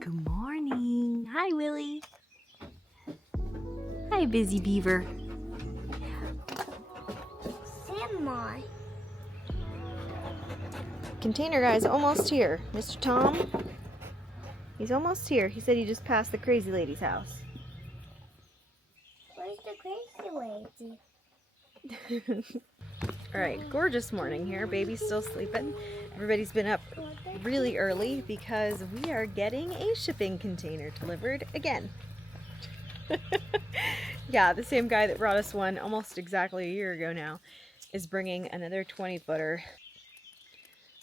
Good morning. Hi, Willie. Hi, Busy Beaver. Grandma. Container guy's almost here. Mr. Tom, he's almost here. He said he just passed the crazy lady's house. Where's the crazy lady? All right, gorgeous morning here. Baby's still sleeping. Everybody's been up really early because we are getting a shipping container delivered again. Yeah, the same guy that brought us one almost exactly a year ago now is bringing another 20-footer.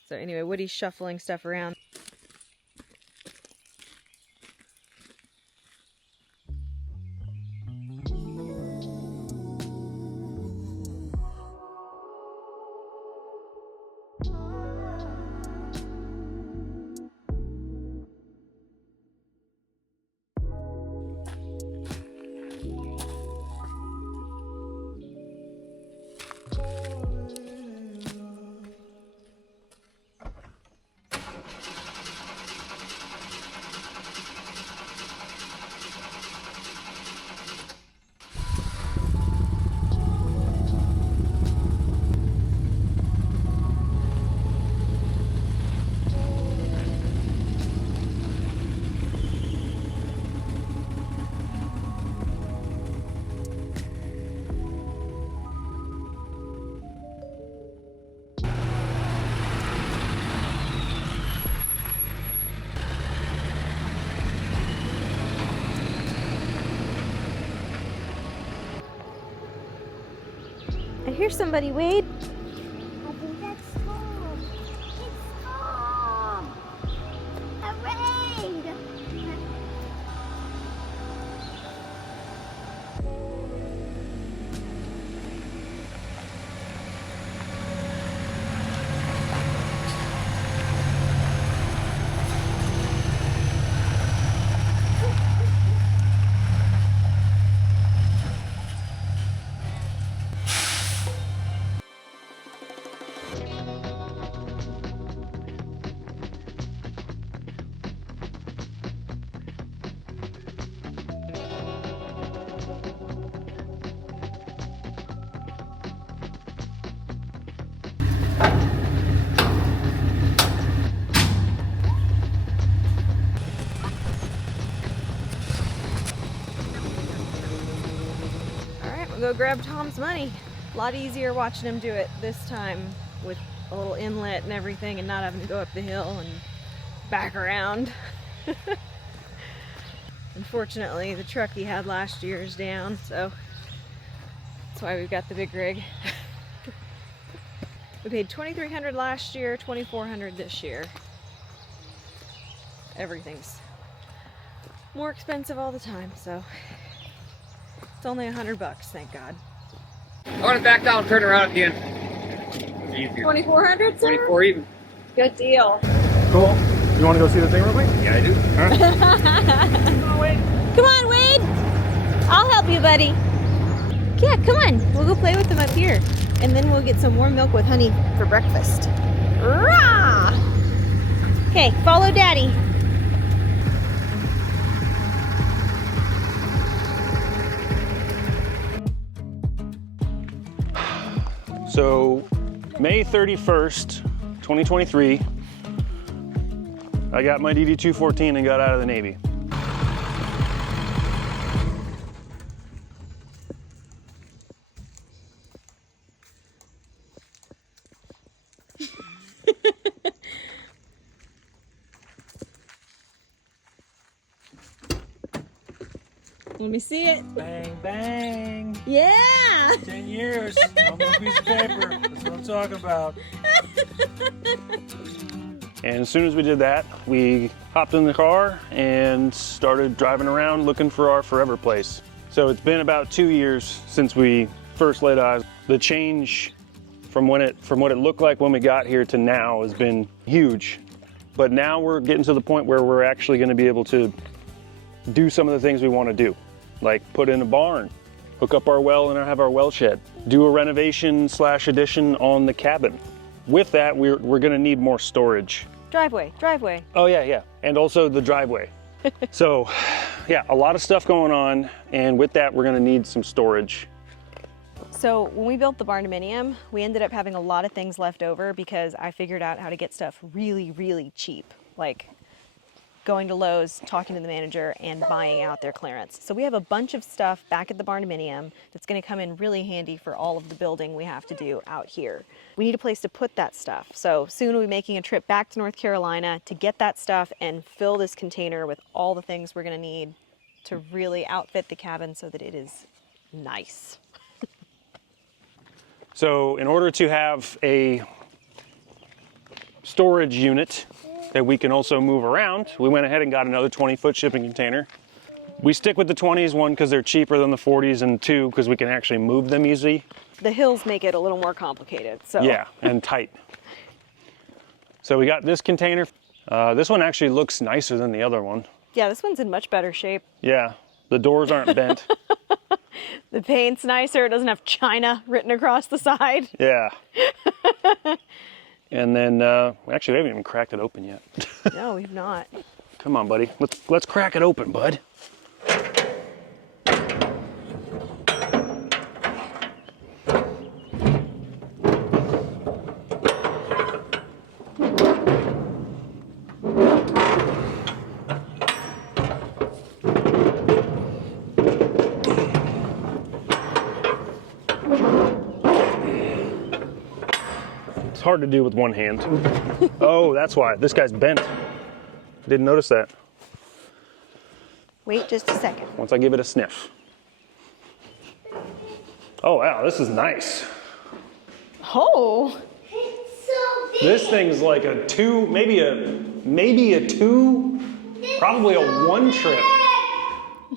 So anyway, Woody's shuffling stuff around. I hear somebody, Wade. I think that's Tom. It's Tom. Hooray! Go grab Tom's money. A lot easier watching him do it this time with a little inlet and everything and not having to go up the hill and back around. Unfortunately, the truck he had last year is down, so that's why we've got the big rig. We paid $2,300 last year, $2,400 this year. Everything's more expensive all the time, so it's only $100, thank God. I want to back down and turn around again. Easier. 2,400, sir? 24 even. Good deal. Cool. You want to go see the thing real quick? Yeah, I do. Come on, Wade. Come on, Wade. I'll help you, buddy. Yeah, come on. We'll go play with them up here. And then we'll get some warm milk with honey for breakfast. Rah! Okay, follow Daddy. So, May 31st, 2023, I got my DD-214 and got out of the Navy. Let me see it. Bang, bang. Yeah! 10 years. One more piece of paper. That's what I'm talking about. And as soon as we did that, we hopped in the car and started driving around looking for our forever place. So it's been about 2 years since we first laid eyes. The change from what it looked like when we got here to now has been huge. But now we're getting to the point where we're actually going to be able to do some of the things we want to do, like put in a barn, hook up our well and have our well shed, do a renovation / addition on the cabin. With that, we're going to need more storage. Driveway, driveway. Oh yeah, yeah. And also the driveway. So yeah, a lot of stuff going on. And with that, we're gonna need some storage. So when we built the barndominium, we ended up having a lot of things left over because I figured out how to get stuff really, really cheap. Like going to Lowe's, talking to the manager, and buying out their clearance. So we have a bunch of stuff back at the barndominium that's gonna come in really handy for all of the building we have to do out here. We need a place to put that stuff. So soon we'll be making a trip back to North Carolina to get that stuff and fill this container with all the things we're gonna need to really outfit the cabin so that it is nice. So in order to have a storage unit that we can also move around, we went ahead and got another 20-foot shipping container. We stick with the 20s, one, because they're cheaper than the 40s, and two, because we can actually move them easy. The hills make it a little more complicated, so. Yeah, and tight. So we got this container. This one actually looks nicer than the other one. Yeah, this one's in much better shape. Yeah, the doors aren't bent. The paint's nicer, it doesn't have China written across the side. Yeah. And then, actually, we haven't even cracked it open yet. No, we've not. Come on, buddy. Let's crack it open, bud. It's hard to do with one hand. Oh, that's why. This guy's bent. Didn't notice that. Wait just a second. Once I give it a sniff. Oh, wow, this is nice. Oh, It's so big. This thing's like a two, maybe a two, probably a one trip.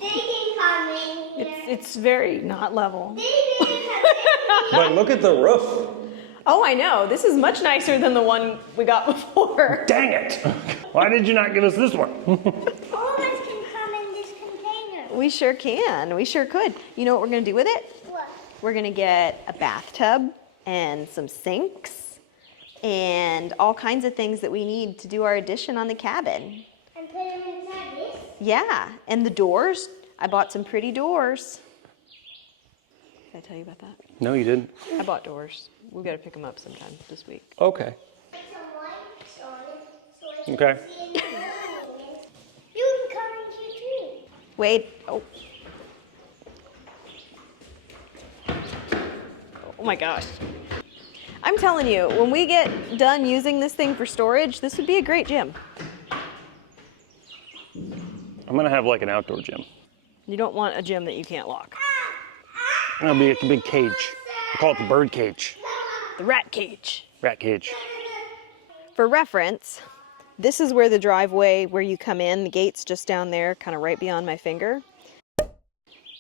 They can come in here. it's very not level. They can come in here. But look at the roof. Oh, I know. This is much nicer than the one we got before. Dang it. Why did you not give us this one? All of us can come in this container. We sure can. We sure could. You know what we're going to do with it? What? We're going to get a bathtub and some sinks and all kinds of things that we need to do our addition on the cabin. And put them inside this? Yeah, and the doors. I bought some pretty doors. Did I tell you about that? No, you didn't. I bought doors. We've got to pick them up sometime this week. Okay. So Okay. you can come in here too. Wait. Oh. Oh my gosh. I'm telling you, when we get done using this thing for storage, this would be a great gym. I'm gonna have like an outdoor gym. You don't want a gym that you can't lock. It'll be a big cage. I call it the bird cage. The rat cage. Rat cage. For reference, this is where the driveway where you come in, the gate's just down there, kind of right beyond my finger.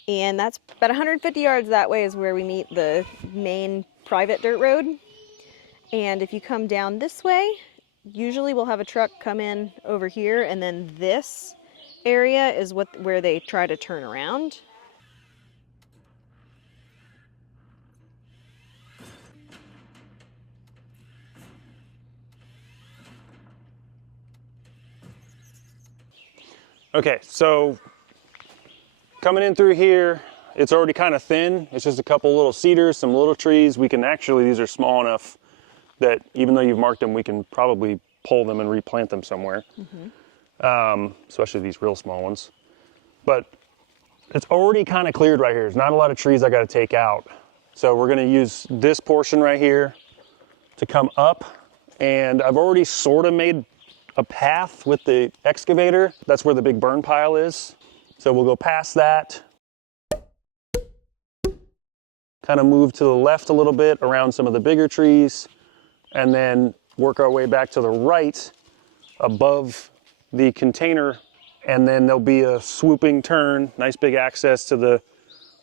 And that's about 150 yards that way is where we meet the main private dirt road. And if you come down this way, usually we'll have a truck come in over here, and then this area is where they try to turn around. Okay, so coming in through here, it's already kind of thin. It's just a couple little cedars, some little trees. We can actually, these are small enough that even though you've marked them, we can probably pull them and replant them somewhere. Especially these real small ones. But it's already kind of cleared right here. There's not a lot of trees I got to take out. So we're going to use this portion right here to come up. And I've already sort of made a path with the excavator. That's where the big burn pile is. So we'll go past that, kind of move to the left a little bit around some of the bigger trees, and then work our way back to the right above the container. And then there'll be a swooping turn, nice big access to the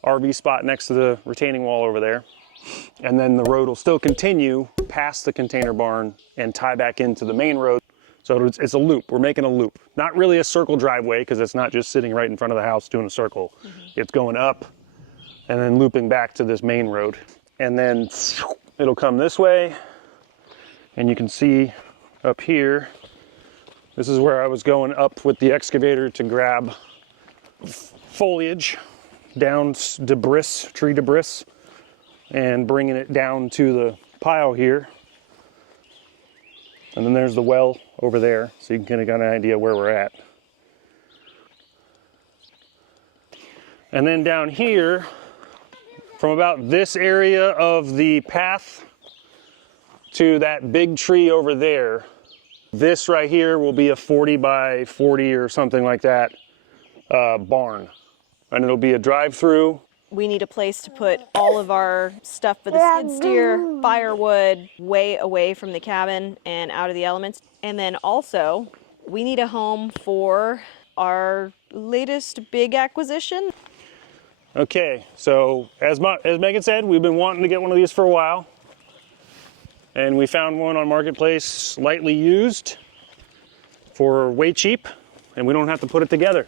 RV spot next to the retaining wall over there. And then the road will still continue past the container barn and tie back into the main road. So it's a loop. We're making a loop. Not really a circle driveway because it's not just sitting right in front of the house doing a circle. It's going up and then looping back to this main road. And then it'll come this way. And you can see up here, This is where I was going up with the excavator to grab foliage, down debris, tree debris, and bringing it down to the pile here. And then there's the well over there, so you can kind of get an idea where we're at. And then down here, from about this area of the path to that big tree over there, this right here will be a 40 by 40 or something like that barn. And it'll be a drive-through. We need a place to put all of our stuff for the skid steer, firewood, way away from the cabin and out of the elements. And then also, we need a home for our latest big acquisition. Okay, so as Megan said, we've been wanting to get one of these for a while. And we found one on Marketplace, lightly used, for way cheap, and we don't have to put it together.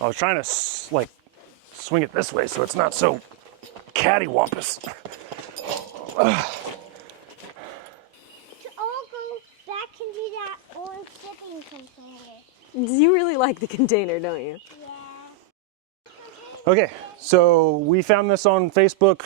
I was trying to like swing it this way so it's not so cattywampus. To all go back into that orange shipping container. You really like the container, don't you? Yeah. Okay, so we found this on Facebook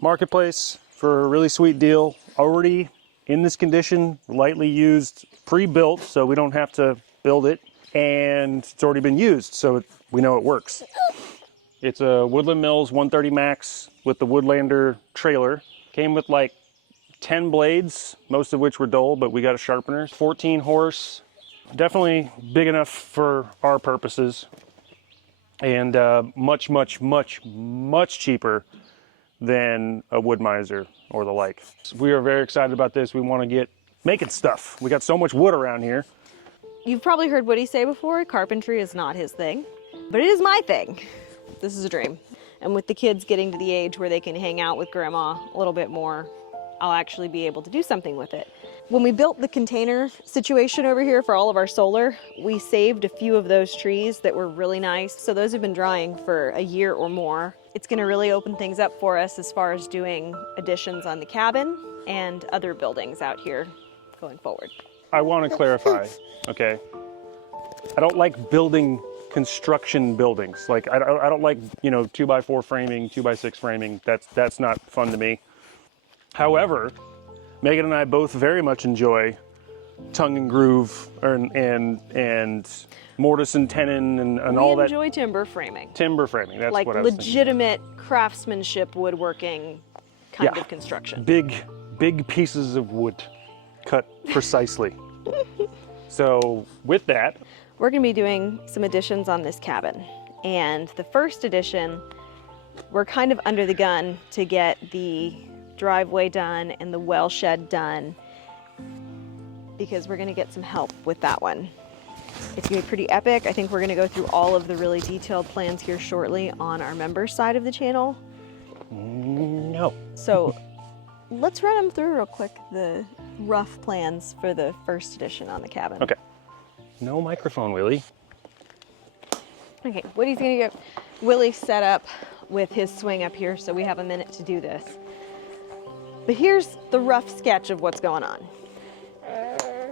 Marketplace for a really sweet deal. Already in this condition, lightly used, pre-built, so we don't have to build it. And it's already been used, so we know it works. It's a Woodland Mills 130 Max with the Woodlander trailer. Came with like 10 blades, most of which were dull, but we got a sharpener. 14 horse, definitely big enough for our purposes. And much, much, much, much cheaper than a wood miser or the like. We are very excited about this. We want to get making stuff. We got so much wood around here. You've probably heard Woody say before, carpentry is not his thing, but it is my thing. This is a dream. And with the kids getting to the age where they can hang out with grandma a little bit more, I'll actually be able to do something with it. When we built the container situation over here for all of our solar, we saved a few of those trees that were really nice. So those have been drying for a year or more. It's gonna really open things up for us as far as doing additions on the cabin and other buildings out here going forward. I want to clarify, okay? I don't like building construction buildings. Like I don't like, 2x4 framing, 2x6 framing. That's not fun to me. However, Megan and I both very much enjoy tongue and groove and mortise and tenon and all that. We enjoy timber framing. Timber framing, that's like what I was thinking. legitimate craftsmanship woodworking kind of construction. Big pieces of wood cut precisely. So with that, we're gonna be doing some additions on this cabin. And the first addition, we're kind of under the gun to get the driveway done and the well shed done because we're gonna get some help with that one. It's gonna be pretty epic. I think we're gonna go through all of the really detailed plans here shortly on our members side of the channel. No. So let's run them through real quick, the rough plans for the first edition on the cabin. Okay. No microphone, Willie. Okay, Woody's gonna get Willie set up with his swing up here so we have a minute to do this. But here's the rough sketch of what's going on.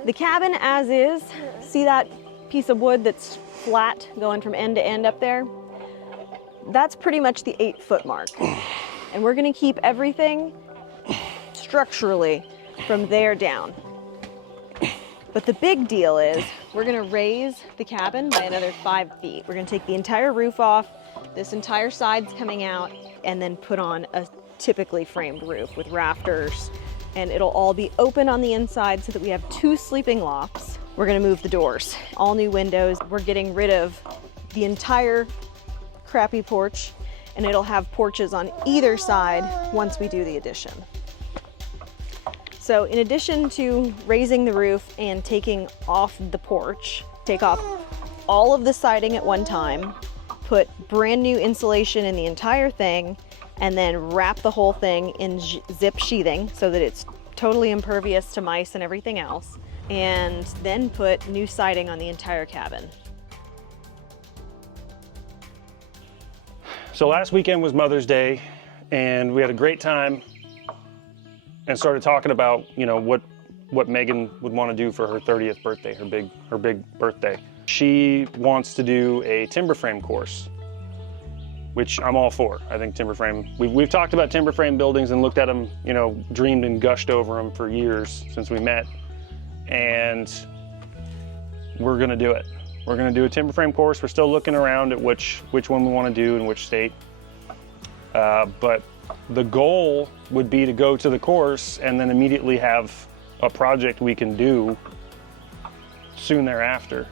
The cabin as is, see that piece of wood that's flat going from end to end up there? That's pretty much the 8-foot mark. And we're gonna keep everything structurally from there down. But the big deal is we're gonna raise the cabin by another 5 feet. We're gonna take the entire roof off, this entire side's coming out, and then put on a typically framed roof with rafters. And it'll all be open on the inside so that we have 2 sleeping lofts. We're gonna move the doors, all new windows. We're getting rid of the entire crappy porch, and it'll have porches on either side once we do the addition. So in addition to raising the roof and taking off the porch, take off all of the siding at one time, put brand new insulation in the entire thing, and then wrap the whole thing in zip sheathing so that it's totally impervious to mice and everything else, and then put new siding on the entire cabin. So last weekend was Mother's Day, and we had a great time and started talking about, you know, what Megan would want to do for her 30th birthday, her big birthday. She wants to do a timber frame course, which I'm all for. I think timber frame, we've talked about timber frame buildings and looked at them, you know, dreamed and gushed over them for years since we met, and we're gonna do it. We're gonna do a timber frame course. We're still looking around at which one we wanna do in which state. But the goal would be to go to the course and then immediately have a project we can do soon thereafter.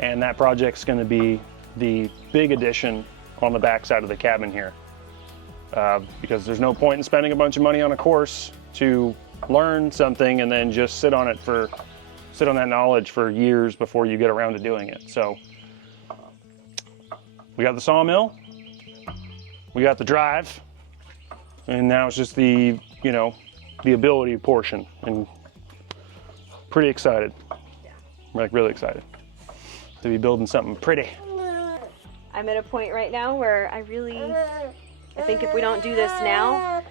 And that project's gonna be the big addition on the back side of the cabin here. Because there's no point in spending a bunch of money on a course to learn something and then just sit on that knowledge for years before you get around to doing it. So we got the sawmill, we got the drive, and now it's just the, you know, the ability portion, and pretty excited. Like really excited to be building something pretty. I'm at a point right now where I think if we don't do this now,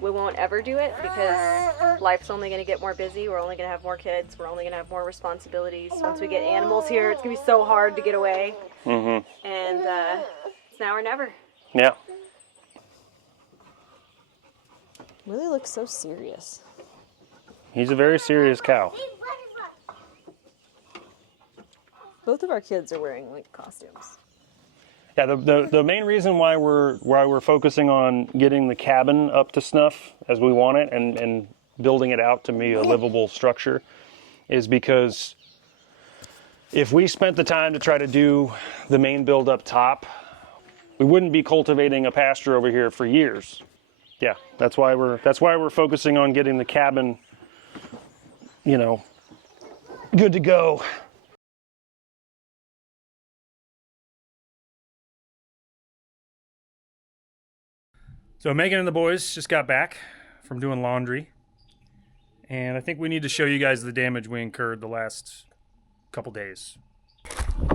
we won't ever do it, because life's only going to get more busy. We're only going to have more kids. We're only going to have more responsibilities. Once we get animals here, it's going to be so hard to get away. And it's now or never. Yeah. Willie looks so serious. He's a very serious cow. Both of our kids are wearing like costumes. Yeah, the main reason why we're focusing on getting the cabin up to snuff as we want it and building it out to be a livable structure is because if we spent the time to try to do the main build up top, we wouldn't be cultivating a pasture over here for years. Yeah, that's why we're focusing on getting the cabin, you know, good to go. So Megan and the boys just got back from doing laundry, and I think we need to show you guys the damage we incurred the last couple days.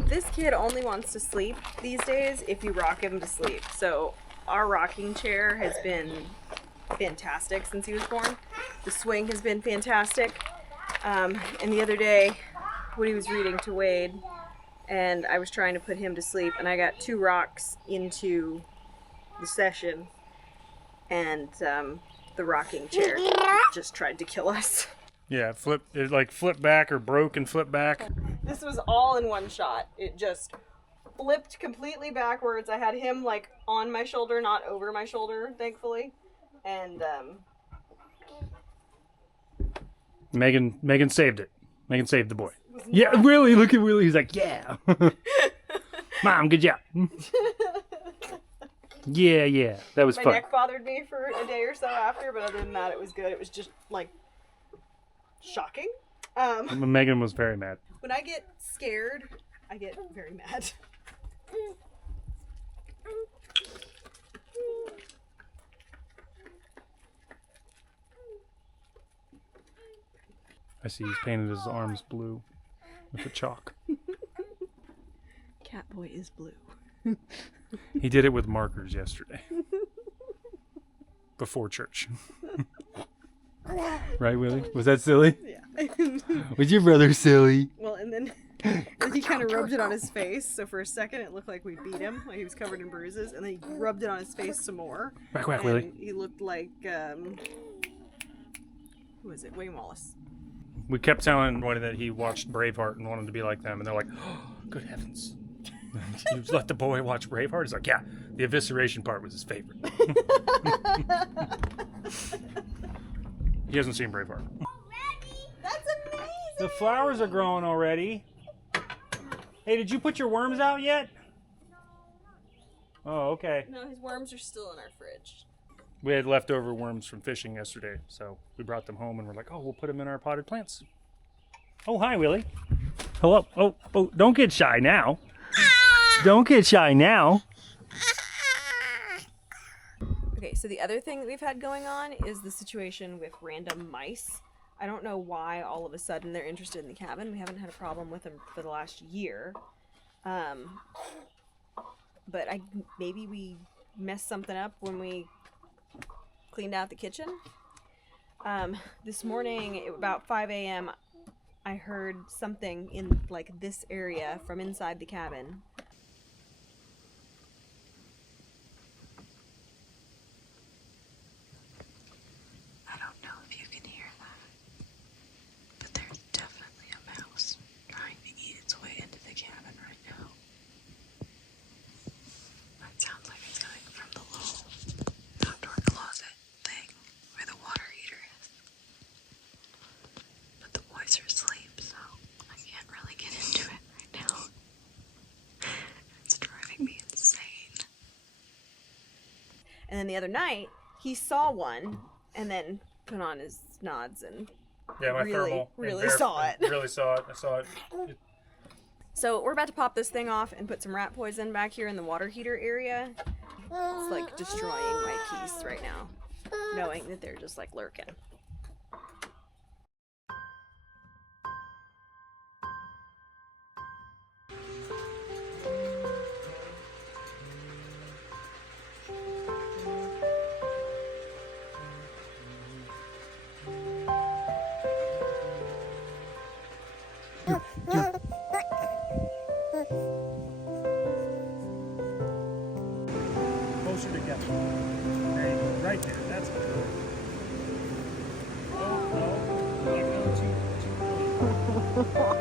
This kid only wants to sleep these days if you rock him to sleep. So our rocking chair has been fantastic since he was born. The swing has been fantastic. And the other day, Woody was reading to Wade, and I was trying to put him to sleep, and I got 2 rocks into the session, and the rocking chair just tried to kill us. Yeah, it flipped back or broke and flipped back. This was all in one shot. It just flipped completely backwards. I had him like on my shoulder, not over my shoulder, thankfully. And Megan saved it. Megan saved the boy. Yeah, Willie, look at Willie. He's like, yeah. Mom, good job. Yeah. That was my fun. neck bothered me for a day or so after, but other than that, it was good. It was just like shocking. Megan was very mad. When I get scared, I get very mad. I see he's painted his arms blue with the chalk. Catboy is blue. He did it with markers yesterday. Before church. Right, Willie? Was that silly? Yeah. Was your brother silly? Well, and then he kind of rubbed it on his face. So for a second, it looked like we beat him, like he was covered in bruises. And then he rubbed it on his face some more. Quack, quack, Willie. He looked like, who was it? William Wallace. We kept telling Woody that he watched Braveheart and wanted to be like them. And they're like, oh, good heavens. You just let the boy watch Braveheart? He's like, yeah, the evisceration part was his favorite. He hasn't seen Braveheart. That's amazing! The flowers are growing already. Hey, did you put your worms out yet? Oh, okay. No, his worms are still in our fridge. We had leftover worms from fishing yesterday, so we brought them home and we're like, oh, we'll put them in our potted plants. Oh, hi, Willie. Hello. Oh, don't get shy now. Don't get shy now. Okay, so the other thing that we've had going on is the situation with random mice. I don't know why all of a sudden they're interested in the cabin. We haven't had a problem with them for the last year. But maybe we messed something up when we cleaned out the kitchen. This morning, about 5 a.m., I heard something in like this area from inside the cabin. I don't know if you can hear that, but there's definitely a mouse trying to eat its way into the cabin right now. That sounds like it's coming from the little outdoor closet thing where the water heater is. But the boys are asleep, so I can't really get into it right now. It's driving me insane. And then the other night, he saw one and then put on his nods and Yeah, my really thermal. saw it. Really saw it. I saw it. So we're about to pop this thing off and put some rat poison back here in the water heater area. It's like destroying my geese right now, knowing that they're just like lurking. Closer together. There you go. Right there. That's good. Oh, no. Not going too close.